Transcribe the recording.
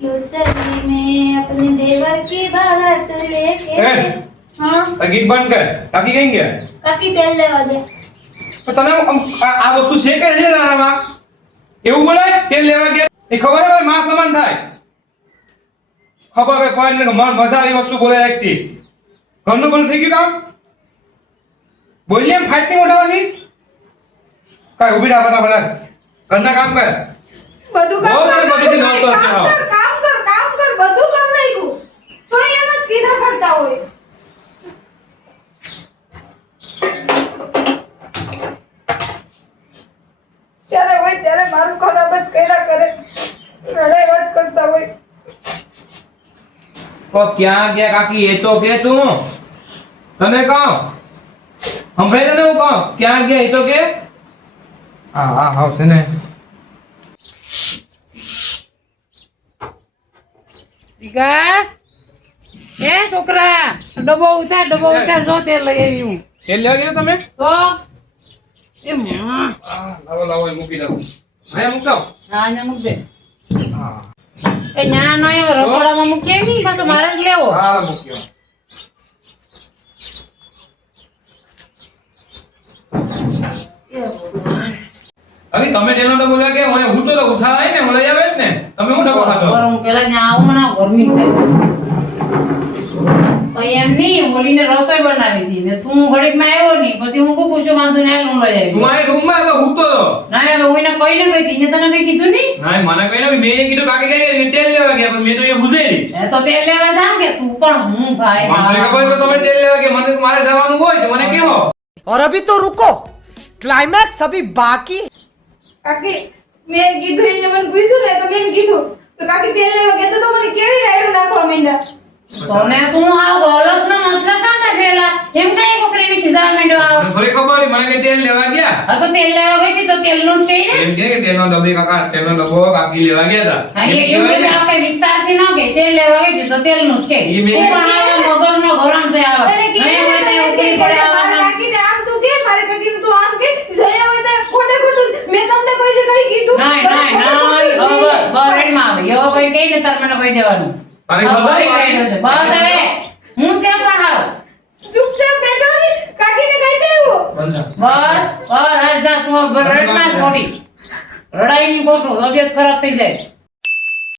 लो चली मैं अपने देवर की बारात लेके। हाँ गीत बंद कर काकी कहीं गया काकी तेल लेवा ગયા તો તને આ વસ્તુ છે કે છે તારામાં એવું બોલાય તેલ લેવા ગયા એ ખબર હે ભાઈ માં સમાન થાય ખબર હે કોઈ ને મન મજા આવી વસ્તુ બોલે એકતી ઘરનું ઘર થઈ ગયું કામ બોલીએ ફાઈટ નહીં ઉઠાવવાની કાઈ ઊભી રહા ફટાફટ ઘરના કામ કર બધું કામ બહુ તારે બધીથી કર, નહોતો છે, હા. કામ કર બધું કર નાખ્યું તો એમ જ કીધા કરતા હોય જ્યારે હોય ત્યારે મારું ખરાબ જ કર્યા કરે રડાઈ જ કરતા હોય ઓ ક્યાં ગયા કાકી એ તો કે તું તને કહો સંભળાય તને હું કહું ક્યાં ગયા એ તો કે હા આવશે ને દીકા એ છોકરા ડબ્બો ઉતાર જો તે લઈ આવી હું તેલ લેવા ગયા તમે તો એ માં લાવો એ મૂકી દો હા મૂક દો હા ને મૂક દે હા એ ન્યા નો એમ રસોડામાં મૂકે નહીં પાછો મારે જ લેવો હા મૂક્યો અરે તમે તેનો તો બોલ્યા કે મને હું તો ઉઠાવાય ને મને આવે જ ને તમે હું ડકો ખાતો હું પેલા ન્યા આવું મને ગરમી થાય પછી એમ નહીં હોલીને રસોઈ બનાવી હતી ને તું ઘડીકમાં આવ્યો નહીં પછી હું કોઈ પૂછું વાંધો ને હું લઈ આવી તું આ રૂમમાં તો ઉઠતો તો ના હવે હું એને કહીને ગઈ હતી તને કઈ કીધું નહીં ના મને કઈ નહીં મેં કીધું કાકે કે તેલ લેવા ગયા પણ મેં તો એ બુઝેરી એ તો તેલ લેવા જામ કે તું પણ હું ભાઈ મને ખબર તો તમે તેલ લેવા ગયા મને તો મારે જવાનું હોય તો મને કેવો और अभी तो रुको क्लाइमैक्स अभी बाकी કાકી મેં કીધું એને મને પૂછ્યું ને તો મેં કીધું તો કાકી તેલ લેવા ગયા તો મને કેવી રાયડું નાખવા માંડ્યા તને તું આવ ગલત નો મતલબ કાં કાઢેલા એમ કઈ છોકરીને ખિસ્સા માંડ્યો આવ થોડી ખબર હતી મને કે તેલ લેવા ગયા હા તો તેલ લેવા ગઈ હતી તો તેલનું જ કહી ને એમ કે તેલનો ડબ્બો કાકા તેલનો ડબ્બો કાકી લેવા ગયા હતા હા એ એવું બધું આપણે વિસ્તારથી ન કે તેલ લેવા ગઈ હતી તો તેલનું જ કહે ઈ મેં- તું પણ આવો મગજનો ગરમ છે આવ અને નહીં હોય તો ઉપડી પડે મારે આવા કાકીને આમ તું કે મારે કાકીને તું આમ કે જયા હોય તો ખોટે ખોટું મેં તમને કોઈ દી કઈ કીધું ના બરેડમાં આવે એવો કોઈ કહી ને તાર મને કહી દેવાનું અરે હા, ખબર બરેડ પડી. કહેવાનો છે. બસ હવે હું છે પણ આવ ચૂપચાપ બેઠો ને કાકીને કહી દેવું બસ હા જા તું બરેડમાં જ ખોટી રડાઈ ની ખોટું તબિયત ખરાબ થઈ જાય